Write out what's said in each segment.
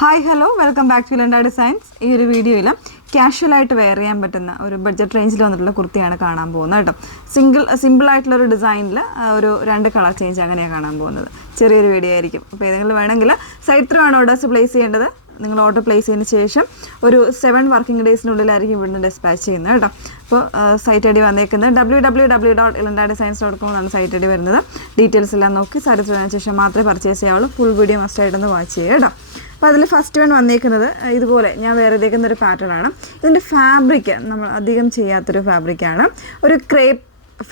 Hi hello welcome back to ഇലണ്ട designs. ഈ ഒരു വീഡിയോയിൽ ക്യാഷ്വലായിട്ട് വെയർ ചെയ്യാൻ പറ്റുന്ന ഒരു ബഡ്ജറ്റ് റേഞ്ചിൽ വന്നിട്ടുള്ള കുർത്തിയാണ് കാണാൻ പോകുന്നത് കേട്ടോ. സിമ്പിളായിട്ടുള്ളൊരു ഡിസൈനിൽ ഒരു 2 കളർ ചേഞ്ച് അങ്ങനെയാണ് കാണാൻ പോകുന്നത്. ചെറിയൊരു വീഡിയോ ആയിരിക്കും. അപ്പോൾ ഏതെങ്കിലും വേണമെങ്കിൽ സൈറ്റ് ത്രൂ ആണ് ഓർഡേഴ്സ് പ്ലേസ് ചെയ്യേണ്ടത്. നിങ്ങൾ ഓർഡർ പ്ലേസ് ചെയ്തതിന് ശേഷം ഒരു 7 വർക്കിംഗ് ഡേയ്സിനുള്ളിലായിരിക്കും ഇവിടുന്ന് ഡിസ്പാച്ച് ചെയ്യുന്നത് കേട്ടോ. അപ്പോൾ സൈറ്റ് ഐ ഡി വന്നേക്കുന്നത് www.ilandadesigns.com എന്നാണ് സൈറ്റ് ഐ ഡി വരുന്നത്. ഡീറ്റെയിൽസ് എല്ലാം നോക്കി സാറ്റിസ്ഫൈ ശേഷം മാത്രമേ പർച്ചേസ് ചെയ്യാവുള്ളൂ. ഫുൾ വീഡിയോ മസ്റ്റായിട്ടൊന്ന് വാച്ച് ചെയ്യുക കേട്ടോ. അപ്പോൾ അതിൽ ഫസ്റ്റ് വൺ വന്നേക്കുന്നത് ഇതുപോലെ ഞാൻ വേറെ ഇതേക്കുന്നൊരു പാറ്റേൺ ആണ്. ഇതിൻ്റെ ഫാബ്രിക് നമ്മൾ അധികം ചെയ്യാത്തൊരു ഫാബ്രിക്കാണ്. ഒരു ക്രേപ്പ്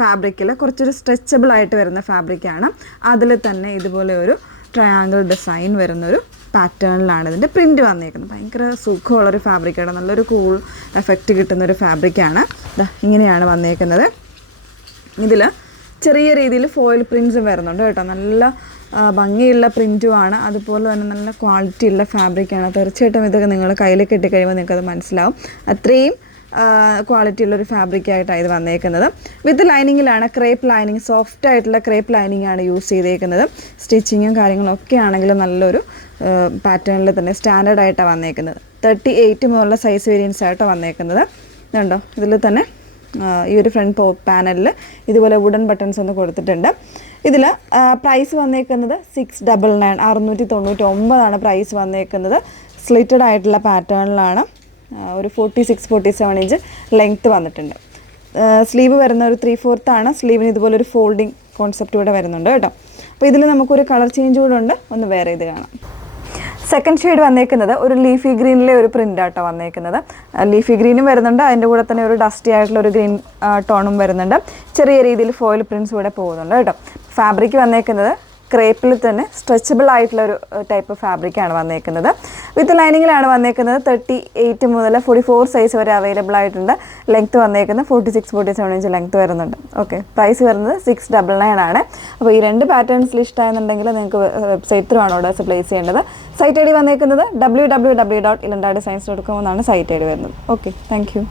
ഫാബ്രിക്കിൽ കുറച്ചൊരു സ്ട്രെച്ചബിൾ ആയിട്ട് വരുന്ന ഫാബ്രിക്കാണ്. അതിൽ തന്നെ ഇതുപോലെ ഒരു ട്രയാങ്കിൾ ഡിസൈൻ വരുന്നൊരു പാറ്റേണിലാണ് ഇതിൻ്റെ പ്രിൻറ്റ് വന്നേക്കുന്നത്. ഭയങ്കര സുഖമുള്ളൊരു ഫാബ്രിക്കാണ്. നല്ലൊരു കൂൾ എഫക്റ്റ് കിട്ടുന്നൊരു ഫാബ്രിക്കാണ്. ഇങ്ങനെയാണ് വന്നേക്കുന്നത്. ഇതിൽ ചെറിയ രീതിയിൽ ഫോയിൽ പ്രിൻറ്റ്സും വരുന്നുണ്ട് കേട്ടോ. നല്ല ഭംഗിയുള്ള പ്രിൻറ്റുമാണ്. അതുപോലെ തന്നെ നല്ല ക്വാളിറ്റി ഉള്ള ഫാബ്രിക്കാണ്. തീർച്ചയായിട്ടും ഇതൊക്കെ നിങ്ങൾ കയ്യിൽ കിട്ടിക്കഴിയുമ്പോൾ നിങ്ങൾക്കത് മനസ്സിലാവും. അത്രയും ക്വാളിറ്റി ഉള്ളൊരു ഫാബ്രിക്കായിട്ടാണ് ഇത് വന്നേക്കുന്നത്. വിത്ത് ലൈനിങ്ങിലാണ്. ക്രേപ്പ് ലൈനിങ്, സോഫ്റ്റ് ആയിട്ടുള്ള ക്രേപ്പ് ലൈനിങ് ആണ് യൂസ് ചെയ്തേക്കുന്നത്. സ്റ്റിച്ചിങ്ങും കാര്യങ്ങളൊക്കെ ആണെങ്കിലും നല്ലൊരു പാറ്റേണിൽ തന്നെ സ്റ്റാൻഡേർഡ് ആയിട്ടാണ് വന്നേക്കുന്നത്. 38 മുതലുള്ള സൈസ് വേരിയൻസ് ആയിട്ടാണ് വന്നേക്കുന്നത്. ഇതുണ്ടോ, ഇതിൽ തന്നെ ഈ ഒരു ഫ്രണ്ട് പാനലിൽ ഇതുപോലെ വുഡൻ ബട്ടൺസ് ഒന്ന് കൊടുത്തിട്ടുണ്ട്. ഇതിൽ പ്രൈസ് വന്നേക്കുന്നത് 699 699 പ്രൈസ് വന്നേക്കുന്നത്. സ്ലിറ്റഡ് ആയിട്ടുള്ള പാറ്റേണിലാണ്. ഒരു 46-47 ഇഞ്ച് ലെങ്ത്ത് വന്നിട്ടുണ്ട്. സ്ലീവ് വരുന്ന ഒരു 3/4 ആണ്. സ്ലീവിന് ഇതുപോലെ ഒരു ഫോൾഡിങ് കോൺസെപ്റ്റ് ഇവിടെ വരുന്നുണ്ട് കേട്ടോ. അപ്പോൾ ഇതിൽ നമുക്കൊരു കളർ ചേഞ്ച് കൂടെ ഉണ്ട്. ഒന്ന് വേറെ ഇത് കാണാം. സെക്കൻഡ് ഷെയ്ഡ് വന്നേക്കുന്നത് ഒരു ലീഫി ഗ്രീനിലെ ഒരു പ്രിൻ്റ് ആട്ടോ വന്നേക്കുന്നത്. ലീഫി ഗ്രീനും വരുന്നുണ്ട്. അതിൻ്റെ കൂടെ തന്നെ ഒരു ഡസ്റ്റി ആയിട്ടുള്ള ഒരു ഗ്രീൻ ടോണും വരുന്നുണ്ട്. ചെറിയ രീതിയിൽ ഫോയിൽ പ്രിൻറ്റ്സ് ഇവിടെ പോകുന്നുണ്ട് കേട്ടോ. ഫാബ്രിക് വന്നേക്കുന്നത് ക്രേപ്പിൽ തന്നെ സ്ട്രെച്ചബിൾ ആയിട്ടുള്ള ഒരു ടൈപ്പ് ഫാബ്രിക്കാണ് വന്നേക്കുന്നത്. വിത്ത് ലൈനിങ്ങിലാണ് വന്നേക്കുന്നത്. 38 മുതൽ 44 സൈസ് വരെ അവൈലബിൾ ആയിട്ടുണ്ട്. ലെങ്ത്ത് വന്നേക്കുന്നത് 46-47 ഇഞ്ച് ലെങ്ത്ത് വരുന്നുണ്ട്. ഓക്കെ, പ്രൈസ് വരുന്നത് 699 ആണ്. അപ്പോൾ ഈ 2 പാറ്റേൺസിൽ ഇഷ്ടമായെന്നുണ്ടെങ്കിൽ നിങ്ങൾക്ക് വെബ്സൈറ്റ് ത്രൂ ആണ് ഓർഡേഴ്സ് പ്ലേസ് ചെയ്യേണ്ടത്. സൈറ്റ് ഐ ഡി വന്നേക്കുന്നത് www.ilandadesigns.com എന്നാണ് സൈറ്റ് ഐ ഡി വരുന്നത്. Okay, thank you.